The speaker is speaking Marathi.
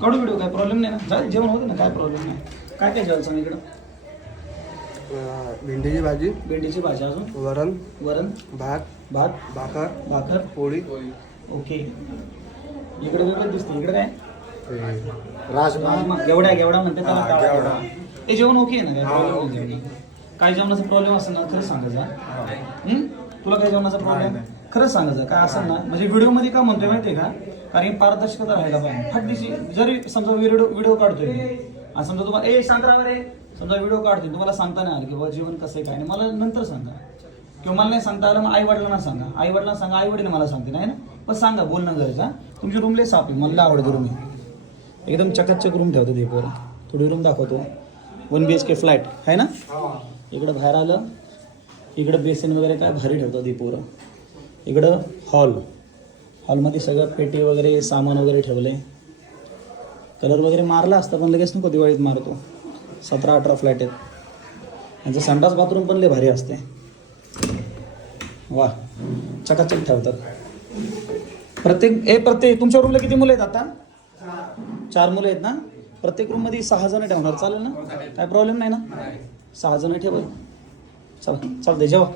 काढू व्हिडिओ, काय प्रॉब्लेम नाही ना. झालं जेवण होते ना, काय प्रॉब्लेम नाही. काय काय जेवायचं सांग इकडं? भेंडीची भाजी, भेंडीची भाजी, अजून वरण, वरण, भात, भात, भाकर, भाकर, पोळी, ओके. इकडे वेगळं दिसतं. इकडे काय? राजमा, गेवडा म्हणते त्याला. हा, काळा गेवडा. ते जेवण ओके आहे ना, काय प्रॉब्लेम नाही जेवण. काय जेवणाचा प्रॉब्लेम असेल ना खरंच सांगायचा. तुला काय जेवणाचा प्रॉब्लेम खरंच सांगायचं काय असेल ना. म्हणजे व्हिडिओमध्ये का म्हणतोय माहितीये का, कारण पारदर्शकता राहायला पाहिजे. फाटलीची जरी समजा व्हिडिओ काढतोय मी, आणि समजा तुम्हाला शांत राहा रे, समजा व्हिडिओ काढतोय, तुम्हाला सांगता नाही आलं की बाबा जेवण कसं आहे काय नाही, मला नंतर सांगा. किंवा मला नाही सांगता आलं, मग आई वडिलांना सांगा. आई वडिलांना सांगा, आई वडील मला सांगते नाही ना, पण सांगा, बोलणं गरजेचं. तुमची रूम लय साफ आहे, मला आवडते रूम आहे. एकदम चकाचक रूम ठेवतो ते पोरं. थोडी रूम दाखवतो. 1 BHK फ्लॅट आहे ना. इकडं बाहेर आलं, इकडं बेसिन वगैरे काय भारी ठेवतात ही पोरं. इकडं हॉलमध्ये सगळं पेटी वगैरे सामान वगैरे ठेवले. कलर वगैरे मारला असता पण लगेच नको दिवाळीत मारतो. 17-18 फ्लॅट आहेत. यांचं संडास बाथरूम पण लय भारी असते. वा, चकाचक ठेवतात. प्रत्येक तुमच्या रूमला किती मुलं आहेत आता? 4 मुलं आहेत ना. प्रत्येक रूममध्ये 6 जण ठेवणार, चालेल ना? काय प्रॉब्लेम नाही ना. 6 जण ठेवा. चला चालतंय, जेवा.